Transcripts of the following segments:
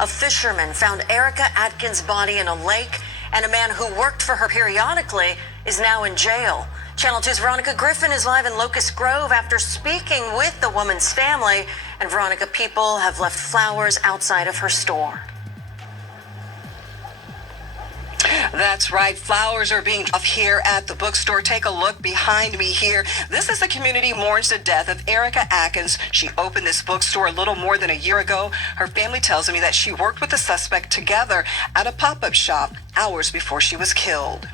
A fisherman found Erica Atkins' body in a lake, and a man who worked for her periodically is now in jail. Channel 2's Veronica Griffin is live in Locust Grove after speaking with the woman's family. And Veronica, people have left flowers outside of her store. That's right. Flowers are being dropped here at the bookstore. Take a look behind me here. This is the community mourns the death of Erica Atkins. She opened this bookstore a little more than a year ago. Her family tells me that she worked with the suspect together at a pop-up shop hours before she was killed.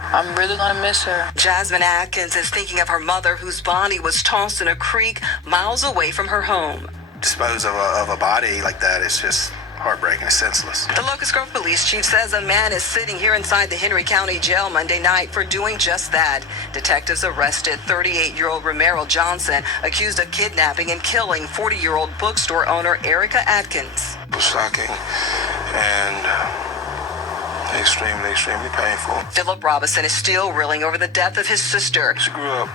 I'm really gonna miss her. Jasmine Atkins is thinking of her mother, whose body was tossed in a creek miles away from her home. Dispose of a body like that is just heartbreaking. It's senseless. The Locust Grove police chief says a man is sitting here inside the Henry County Jail Monday night for doing just that. Detectives arrested 38-year-old Romero Johnson, accused of kidnapping and killing 40-year-old bookstore owner Erica Atkins. It was shocking and extremely painful. Philip Robinson is still reeling over the death of his sister. She grew up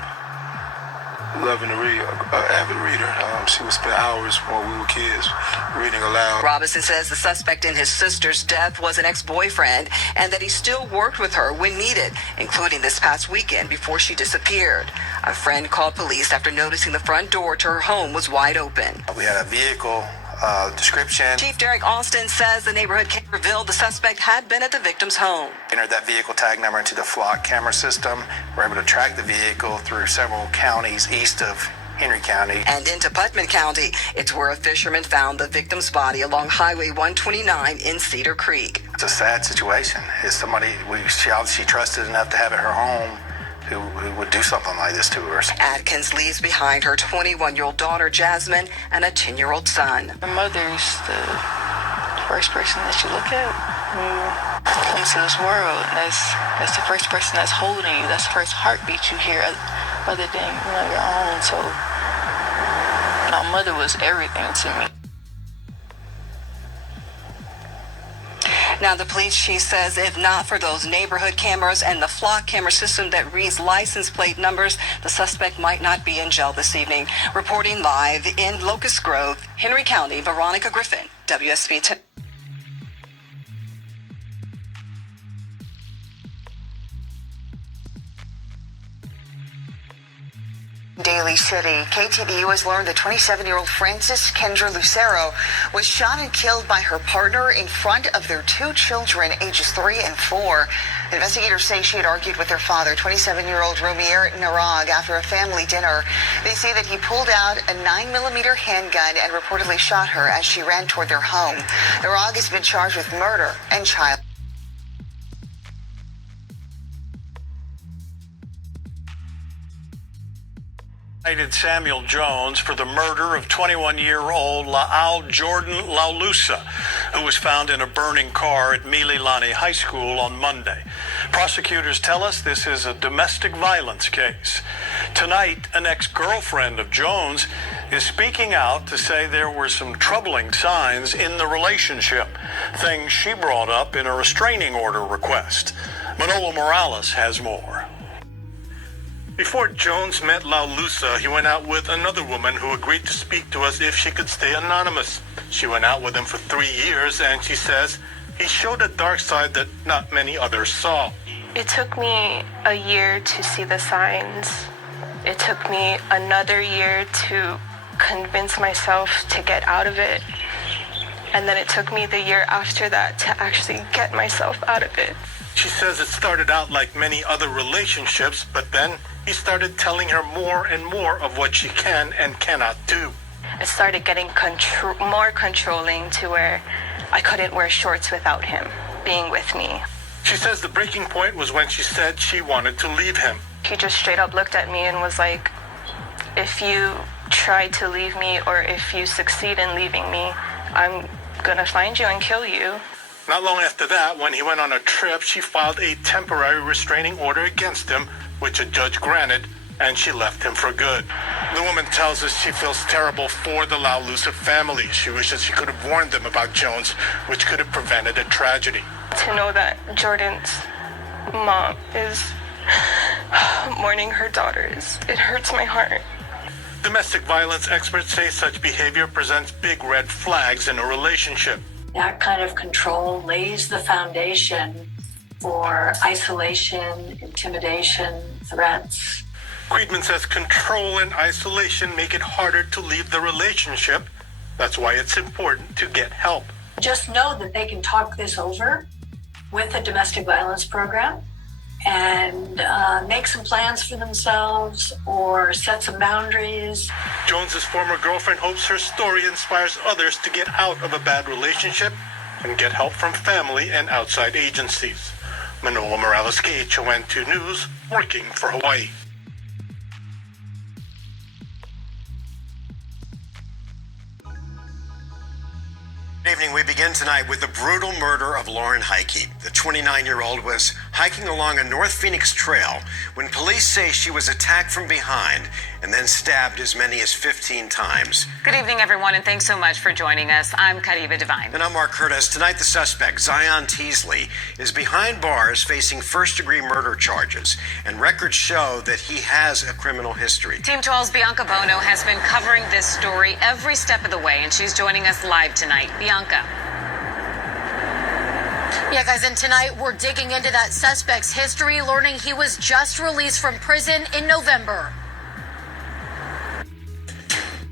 loving to read, an avid reader. She would spend hours when we were kids reading aloud. Robinson says the suspect in his sister's death was an ex-boyfriend and that he still worked with her when needed, including this past weekend before she disappeared. A friend called police after noticing the front door to her home was wide open. We had a vehicle description. Chief Derek Austin says the neighborhood cam revealed the suspect had been at the victim's home. Entered that vehicle tag number into the flock camera system. We're able to track the vehicle through several counties east of Henry County. And into Putnam County. It's where a fisherman found the victim's body along Highway 129 in Cedar Creek. It's a sad situation. It's somebody she obviously trusted enough to have at her home who would do something like this to her. Atkins leaves behind her 21-year-old daughter, Jasmine, and a 10-year-old son. My mother's the first person that you look at when you come to this world. That's the first person that's holding you. That's the first heartbeat you hear other than your own. So my mother was everything to me. Now, the police chief says if not for those neighborhood cameras and the flock camera system that reads license plate numbers, the suspect might not be in jail this evening. Reporting live in Locust Grove, Henry County, Veronica Griffin, WSB 10. Daly City. KTVU has learned that 27-year-old Frances Kendra Lucero was shot and killed by her partner in front of their two children, ages 3 and 4. Investigators say she had argued with her father, 27-year-old Romier Narag, after a family dinner. They say that he pulled out a 9mm handgun and reportedly shot her as she ran toward their home. Narag has been charged with murder and child. Samuel Jones for the murder of 21-year-old Laal Jordan Laulusa, who was found in a burning car at Mililani High School on Monday. Prosecutors tell us this is a domestic violence case. Tonight, an ex-girlfriend of Jones is speaking out to say there were some troubling signs in the relationship, things she brought up in a restraining order request. Manolo Morales has more. Before Jones met Laulusa, he went out with another woman who agreed to speak to us if she could stay anonymous. She went out with him for 3 years, and she says he showed a dark side that not many others saw. It took me a year to see the signs. It took me another year to convince myself to get out of it. And then it took me the year after that to actually get myself out of it. She says it started out like many other relationships, but then he started telling her more and more of what she can and cannot do. It started getting more controlling to where I couldn't wear shorts without him being with me. She says the breaking point was when she said she wanted to leave him. He just straight up looked at me and was like, if you try to leave me or if you succeed in leaving me, I'm gonna find you and kill you. Not long after that, when he went on a trip, she filed a temporary restraining order against him, which a judge granted, and she left him for good. The woman tells us she feels terrible for the Laulusa family. She wishes she could have warned them about Jones, which could have prevented a tragedy. To know that Jordan's mom is mourning her daughters, it hurts my heart. Domestic violence experts say such behavior presents big red flags in a relationship. That kind of control lays the foundation for isolation, intimidation, threats. Friedman says control and isolation make it harder to leave the relationship. That's why it's important to get help. Just know that they can talk this over with a domestic violence program and make some plans for themselves or set some boundaries. Jones's former girlfriend hopes her story inspires others to get out of a bad relationship and get help from family and outside agencies. Manoa Morales, KHON 2 News, working for Hawaii. Good evening. We begin tonight with the brutal murder of Lauren Heike. The 29-year-old was hiking along a North Phoenix trail when police say she was attacked from behind and then stabbed as many as 15 times. Good evening, everyone, and thanks so much for joining us. I'm Kariba Devine. And I'm Mark Curtis. Tonight, the suspect, Zion Teasley, is behind bars facing first-degree murder charges, and records show that he has a criminal history. Team 12's Bianca Bono has been covering this story every step of the way, and she's joining us live tonight. Bianca. Yeah, guys, and tonight we're digging into that suspect's history, learning he was just released from prison in November.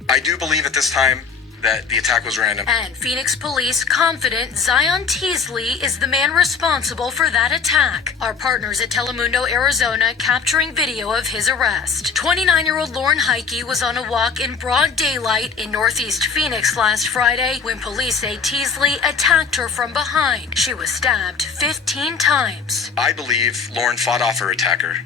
I do believe at this time that the attack was random. And Phoenix police confident Zion Teasley is the man responsible for that attack. Our partners at Telemundo, Arizona, capturing video of his arrest. 29-year-old Lauren Heike was on a walk in broad daylight in Northeast Phoenix last Friday when police say Teasley attacked her from behind. She was stabbed 15 times. I believe Lauren fought off her attacker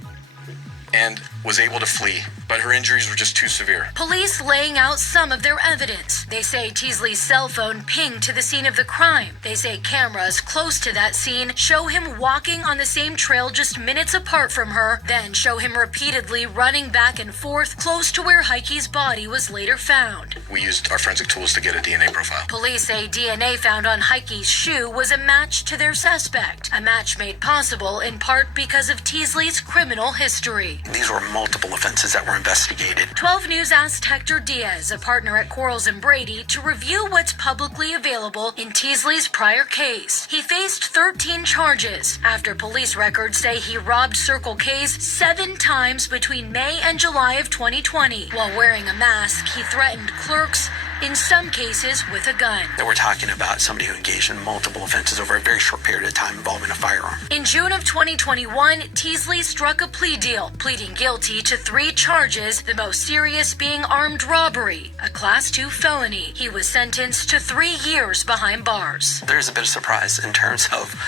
and was able to flee, but her injuries were just too severe. Police laying out some of their evidence. They say Teasley's cell phone pinged to the scene of the crime. They say cameras close to that scene show him walking on the same trail just minutes apart from her, then show him repeatedly running back and forth close to where Heike's body was later found. We used our forensic tools to get a DNA profile. Police say DNA found on Heike's shoe was a match to their suspect, a match made possible in part because of Teasley's criminal history. These were multiple offenses that were investigated. 12 News asked Hector Diaz, a partner at Quarles and Brady, to review what's publicly available in Teasley's prior case. He faced 13 charges after police records say he robbed Circle K's 7 times between May and July of 2020. While wearing a mask, he threatened clerks, in some cases with a gun. That we're talking about somebody who engaged in multiple offenses over a very short period of time involving a firearm. In June of 2021, Teasley struck a plea deal, pleading guilty to 3 charges, the most serious being armed robbery, a Class 2 felony. He was sentenced to 3 years behind bars. There's a bit of surprise in terms of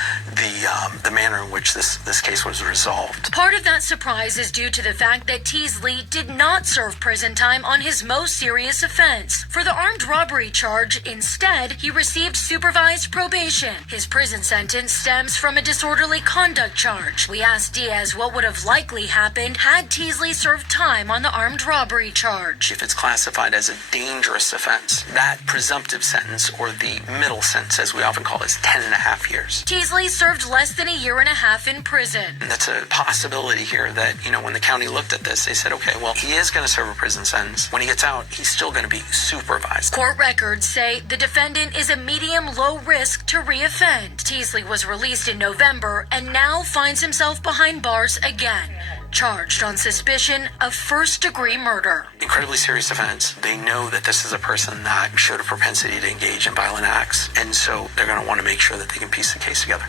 the manner in which this case was resolved. Part of that surprise is due to the fact that Teasley did not serve prison time on his most serious offense. For the armed robbery charge, instead, he received supervised probation. His prison sentence stems from a disorderly conduct charge. We asked Diaz what would have likely happened had Teasley served time on the armed robbery charge. If it's classified as a dangerous offense, that presumptive sentence, or the middle sentence as we often call it, is 10.5 years. Teasley served less than a year and a half in prison. And that's a possibility here that, when the county looked at this, they said, okay, well, he is going to serve a prison sentence. When he gets out, he's still going to be supervised. Court records say the defendant is a medium-low risk to reoffend. Teasley was released in November and now finds himself behind bars again, charged on suspicion of first-degree murder. Incredibly serious offense. They know that this is a person that showed a propensity to engage in violent acts, and so they're going to want to make sure that they can piece the case together.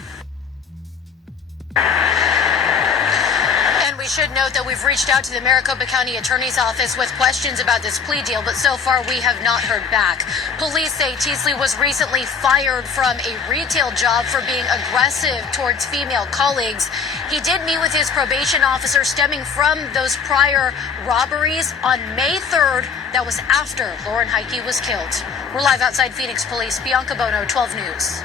And we should note that we've reached out to the Maricopa County Attorney's Office with questions about this plea deal, but so far we have not heard back. Police say Teasley was recently fired from a retail job for being aggressive towards female colleagues. He did meet with his probation officer stemming from those prior robberies on May 3rd. That was after Lauren Heike was killed. We're live outside Phoenix Police. Bianca Bono, 12 News.